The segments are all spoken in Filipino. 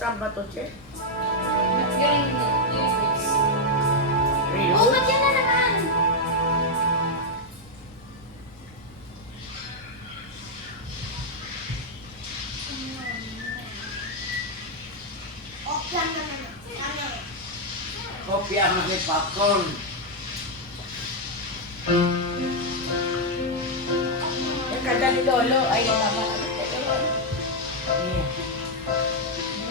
Saan ba to, Che? Galing na. Rio? Oh, ba't yan na naman? Kopya ang may popcorn. Yung kanta ni Lolo, ay tama.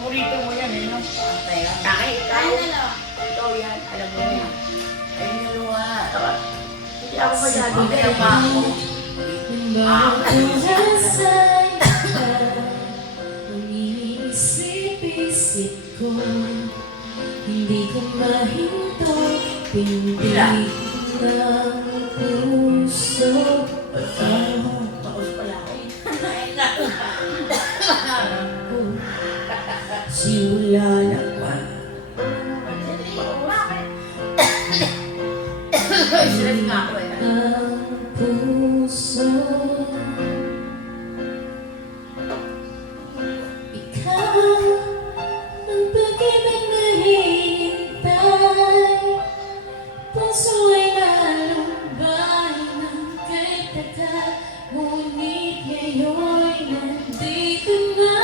Murito mo yan, eh, no? Pantay lang. Takay, ikaw. Ano na? Ikaw yan, alam mo yan. Ayun yung luha. Hindi ako masyado Bakit na pa ako. mahasay ka? Umiisip-isip ko, hindi ko mahinto, pindig ng puso. Tapos pala ako. Simula na ba? Stress nga ako eh. Ang puso. Ikaw ang pag-ibig na hinihintay. Puso ay nalumbay ng kay tagal. Ngunit ngayon'y nandito na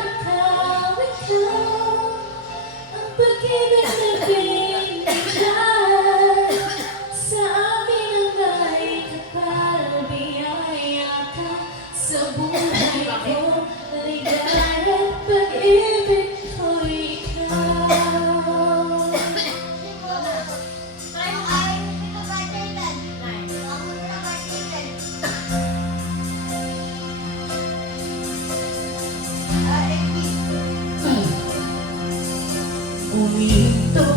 ikaw. Ang pag-ibig na binigay sa akin ang may kapal. Biyaya ka sa buhay ko. Ligaya at pag-ibig ko ikaw. Uminto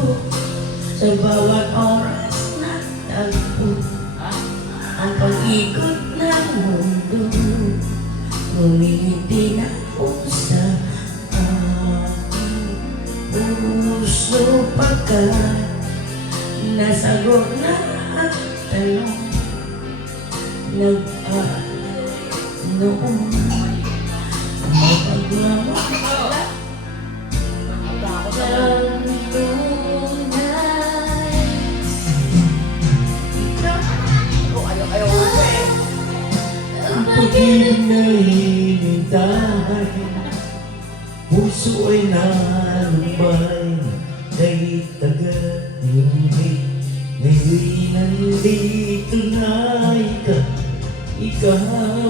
sa bawat oras na tagpo ang pag-ikot ng mundo. Ngumiti na ako sa aking puso pagkat nasagot na ang tanong. Nag-aalay noon ang pagmamahal ng tunay. Ayaw ko eh. Ang pag-ibig na hinintay, puso ay nalumbay, dahil tagal hindi, ngayon nandito na ikaw.